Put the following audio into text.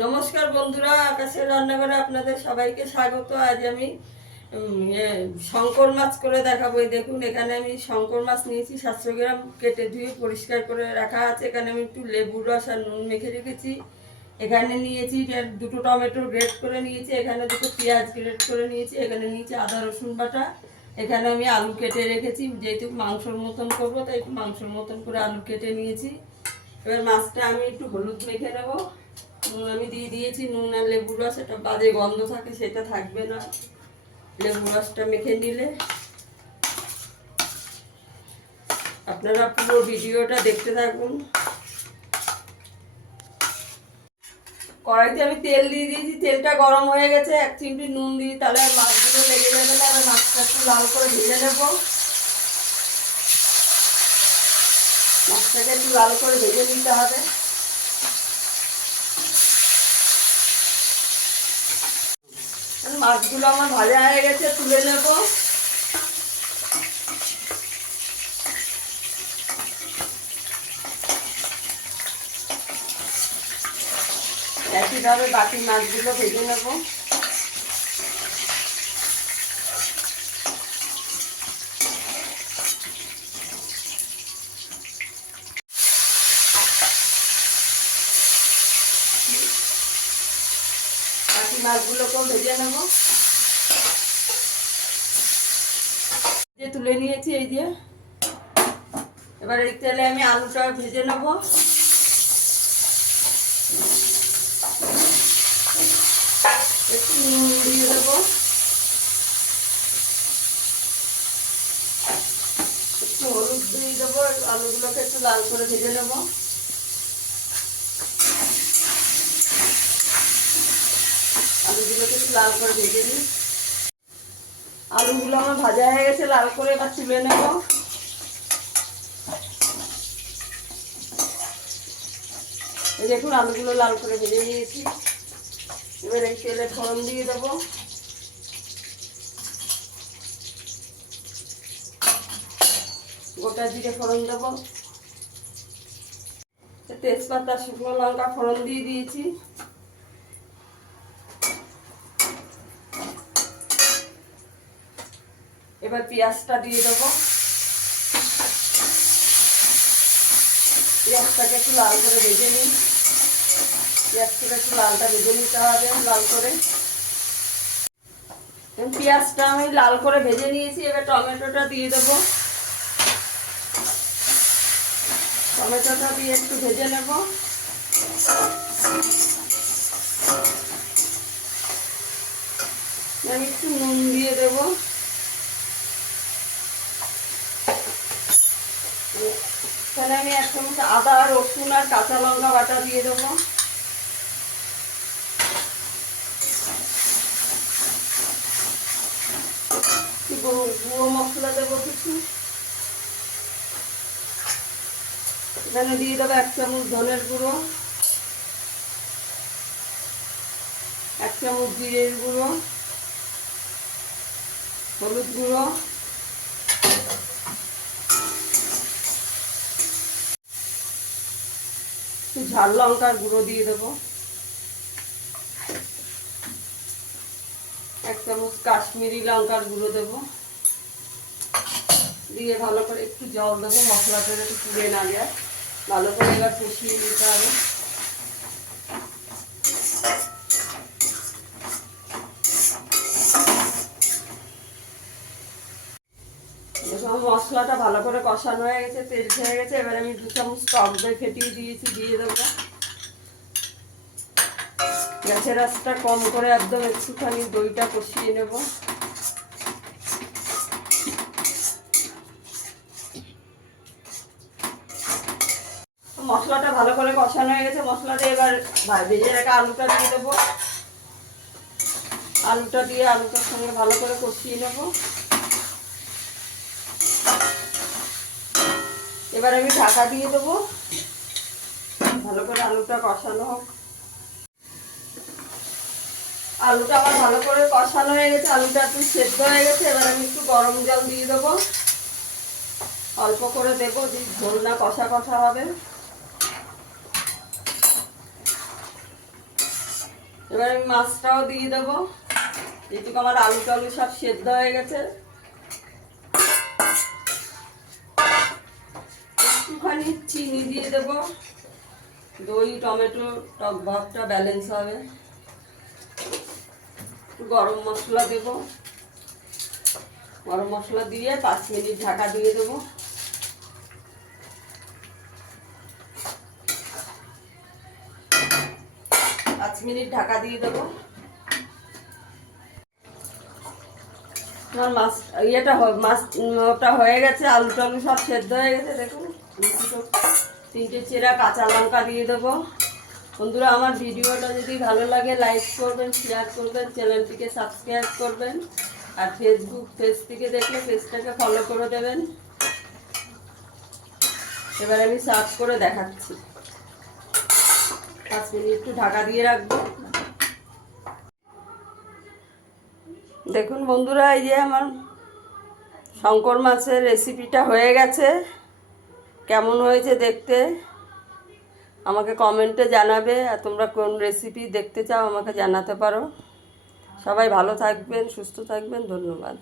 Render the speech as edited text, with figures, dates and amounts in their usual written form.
নমস্কার বন্ধুরা, আকাশের রান্নাঘরে আপনাদের সবাইকে স্বাগত। আজ আমি শঙ্কর মাছ করে দেখাবো। দেখুন, এখানে আমি শঙ্কর মাছ নিয়েছি 700 গ্রাম, কেটে ধুয়ে পরিষ্কার করে রাখা আছে। এখানে আমি একটু লেবুর রস আর নুন মেখে রেখেছি। এখানে নিয়েছি দুটো টমেটো গ্রেট করে নিয়েছি, এখানে দুটো পেঁয়াজ গ্রেট করে নিয়েছি, এখানে নিয়েছি আদা রসুন বাটা, এখানে আমি আলু কেটে রেখেছি। যেহেতু মাংসর মতন করবো তাই একটু মাংসর মতন করে আলু কেটে নিয়েছি। এবার মাছটা আমি একটু হলুদ মেখে নেবো। নুন আমি দিয়ে দিয়েছি, নুন আর লেবুর রস, একটা বাজে গন্ধ থাকে সেটা থাকবে না লেবুর রসটা মেখে নিলে। আপনারা পুরো ভিডিওটা দেখতে থাকুন। কড়াইতে আমি তেল দিয়ে দিয়েছি, তেলটা গরম হয়ে গেছে। 1 চিমটি নুন দিই, তাহলে আর মাছগুলো লেগে যাবে না। আর মাছটা একটু লাল করে ভেজে নেব। মাছটাকে একটু লাল করে ভেজে নিতে হবে। মাছগুলো আমার ভাজা হয়ে গেছে, তুলে নেব। একইভাবে বাকি মাছগুলো ভেজে নেব। বাকি মাছগুলোকেও ভেজে নেব। যে তুলে নিয়েছি এই যে, এবার এই তেলে আমি আলুটা ভেজে নেব। একটু নুন দিয়ে দেবো, একটু হলুদ দিয়ে দেবো। আলুগুলোকে একটু লাল করে ভেজে নেব। আলুগুলোকে একটু লাল করে ভেজে নিই। আলুগুলো আমার ভাজা হয়ে গেছে লাল করে, এবার তুলে নেব। এই দেখুন, আলুগুলো লাল করে ভেজে নিয়েছি। এবার এই তেলে ফোড়ন দিয়ে দেবো। গোটা জিরে ফোড়ন দেবো, তেজপাতা শুকনো লঙ্কা ফোড়ন দিয়ে দিয়েছি। এবার পেঁয়াজটা দিয়ে দেবো। পেঁয়াজটাকে একটু লাল করে ভেজে নিই। পেঁয়াজটাকে একটু লালটা ভেজে নিতে হবে লাল করে। পেঁয়াজটা আমি লাল করে ভেজে নিয়েছি। এবার টমেটোটা দিয়ে দেবো। টমেটোটা দিয়ে একটু ভেজে নেব। আমি একটু নুন দিয়ে দেব। তাহলে আমি 1 চামচ আদা রসুন আর কাঁচা লঙ্কা বাটা দিয়ে দেবো। গুঁড়ো মশলা দেবো কিছু। এখানে দিয়ে দেবো 1 চামচ ধনের গুঁড়ো, 1 চামচ জিরের গুঁড়ো, হলুদ গুঁড়ো, একটু ঝাল লঙ্কার গুঁড়ো দিয়ে দেবো, 1 চামচ কাশ্মীরি লঙ্কার গুঁড়ো দেবো। দিয়ে ভালো করে একটু জল দেবো, মশলাটা একটু পুড়ে না যায়। ভালো করে এবার কষিয়ে নিতে হবে। মশলাটা ভালো করে কষানো হয়ে গেছে, তেল ছেড়ে গেছে। এবার আমি 2 চামচ টক দই ফেটিয়ে দিয়েছি, দিয়ে দেবো। গ্যাসের আঁচটা কম করে একদম একটুখানি দইটা কষিয়ে নেব। মশলাটা ভালো করে কষানো হয়ে গেছে। মশলাটা এবার ভেজে রাখা আলুটা দিয়ে দেবো। আলুটা দিয়ে আলুটার সঙ্গে ভালো করে কষিয়ে নেব। এবার আমি ঢাকা দিয়ে দেবো, ভালো করে আলুটা কষানো হোক। আলুটা আমার ভালো করে কষানো হয়ে গেছে, আলুটা একটু সেদ্ধ হয়ে গেছে। এবার আমি একটু গরম জল দিয়ে দেবো, অল্প করে দেবো, যে ঝোল না কষা কষা হবে। এবার আমি মাছটাও দিয়ে দেবো। যেটুকু আমার আলু টালু সব সেদ্ধ হয়ে গেছে, একটুখানি চিনি দিয়ে দেবো, দই টমেটো টক ভাবটা ব্যালেন্স হবে। একটু গরম মশলা দেবো, গরম মশলা দিয়ে 5 মিনিট ঢাকা দিয়ে দেবো। মিনিট ঢাকা দিয়ে দেবো। আমার মাছ ওটা হয়ে গেছে, আলু টালু সব সেদ্ধ হয়ে গেছে। দেখুন 3টে চেরা কাঁচা লঙ্কা দিয়ে দেবো। বন্ধুরা, আমার ভিডিওটা যদি ভালো লাগে লাইক করবেন, শেয়ার করবেন, চ্যানেলটিকে সাবস্ক্রাইব করবেন, আর পেজ থেকে দেখলে পেজটাকে ফলো করে দেবেন। এবার আমি সার্ভ করে দেখাচ্ছি। 5 মিনিট একটু ঢাকা দিয়ে রাখবো। দেখুন বন্ধুরা, এই যে আমার শঙ্কর মাছের রেসিপিটা হয়ে গেছে। কেমন হয়েছে দেখতে আমাকে কমেন্টে জানাবে, আর তোমরা কোন রেসিপি দেখতে চাও আমাকে জানাতে পারো। সবাই ভালো থাকবেন, সুস্থ থাকবেন, ধন্যবাদ।